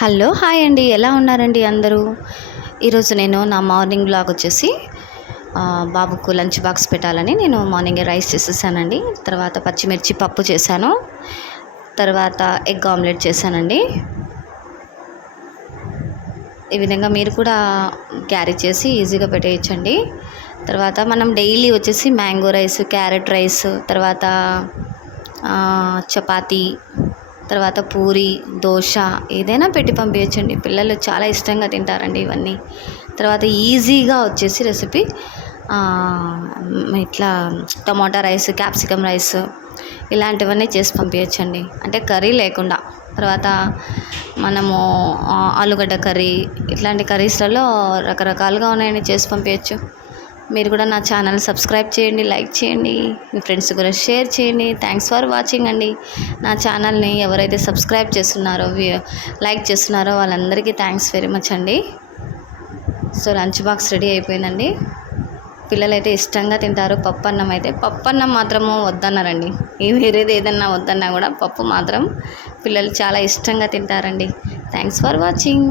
Hello hi అండి, ఎలా ఉన్నారండి అందరూ? ఈరోజు నేను నా మార్నింగ్ బ్లాగ్ వచ్చేసి బాబుకు లంచ్ బాక్స్ పెట్టాలని నేను మార్నింగే రైస్ చేసేసానండి. తర్వాత పచ్చిమిర్చి పప్పు చేశాను. తర్వాత ఎగ్ ఆమ్లెట్ చేశానండి. ఈ విధంగా మీరు కూడా క్యారీ చేసి ఈజీగా పెట్టేయచ్చండి. తర్వాత మనం డైలీ వచ్చేసి మ్యాంగో రైస్, క్యారెట్ రైస్, తర్వాత చపాతీ, తర్వాత పూరి, దోశ ఏదైనా పెట్టి పంపించండి. పిల్లలు చాలా ఇష్టంగా తింటారండి ఇవన్నీ. తర్వాత ఈజీగా వచ్చేసి రెసిపీ ఇట్లా టమాటా రైస్, క్యాప్సికమ్ రైస్ ఇలాంటివన్నీ చేసి పంపించండి, అంటే కర్రీ లేకుండా. తర్వాత మనము ఆలుగడ్డ కర్రీ, ఇట్లాంటి కర్రీస్లలో రకరకాలుగా ఉన్నాయని చేసి పంపించచ్చు. మీరు కూడా నా ఛానల్ సబ్స్క్రైబ్ చేయండి, లైక్ చేయండి, మీ ఫ్రెండ్స్ కూడా షేర్ చేయండి. థ్యాంక్స్ ఫర్ వాచింగ్ అండి. నా ఛానల్ని ఎవరైతే సబ్స్క్రైబ్ చేస్తున్నారో, లైక్ చేస్తున్నారో వాళ్ళందరికీ థ్యాంక్స్ వెరీ మచ్ అండి. సో లంచ్ బాక్స్ రెడీ అయిపోయిందండి. పిల్లలైతే ఇష్టంగా తింటారు. పప్పు అన్నం మాత్రము వద్దన్నారండి. వేరేది ఏదన్నా వద్దన్నా కూడా పప్పు మాత్రం పిల్లలు చాలా ఇష్టంగా తింటారండి. Thanks for watching.